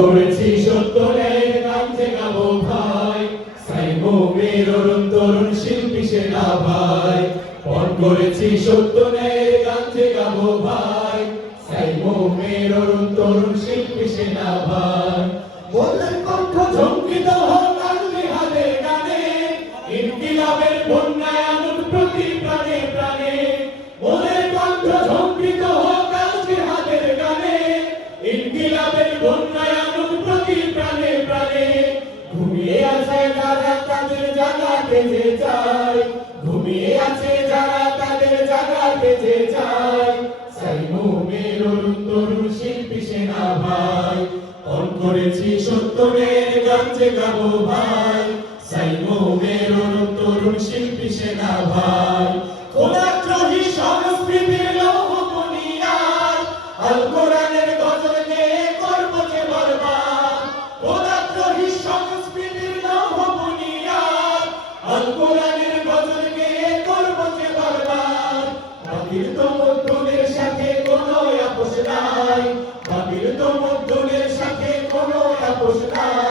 করেছি সত্যের গান যে গাবো ভাই, সাইমুমের তরুণ শিল্পী সেনা ভাই। পণ করেছি সত্যের গান যে গাবো ভাই, সাইমুমের তরুণ শিল্পী সেনা ভাই। বললেন কণ্ঠ ঝঙ্কিত হোক আজকে হাতের গানে, ইনকিলাবের বন্যায় আনুন প্রতি প্রাণে প্রাণে। বললেন কণ্ঠ ঝঙ্কিত হোক আজকে হাতের গানে, ইনকিলাবের বন্যায় আনুন প্রতি প্রাণে প্রাণে। ঘুমিয়ে আছে যারা তাদের জাগাতে যে চায়, ঘুমিয়ে আছে যারা তাদের জাগাতে যে চায়। সাইমুমের তরুণ শিল্পী সেনা ভাই, পণ করেছি সত্যের গান যে গাবো ভাই, সাইমুমের তরুণ শিল্পী সেনা ভাই। খোদাদ্রোহী সংস্কৃতির লৌহ বুনিয়াদ, আল কোরআনের গজল গেয়ে করব যে বরবাদ। খোদাদ্রোহী সংস্কৃতির লৌহ বুনিয়াদ, আল কোরআনের গজল গেয়ে করব যে বরবাদ। বাতিল তো মধ্যদের সাথে কোনো আপোষ নাই, বাতিল তো মধ্যদের সাথে কোনো আপোষ নাই।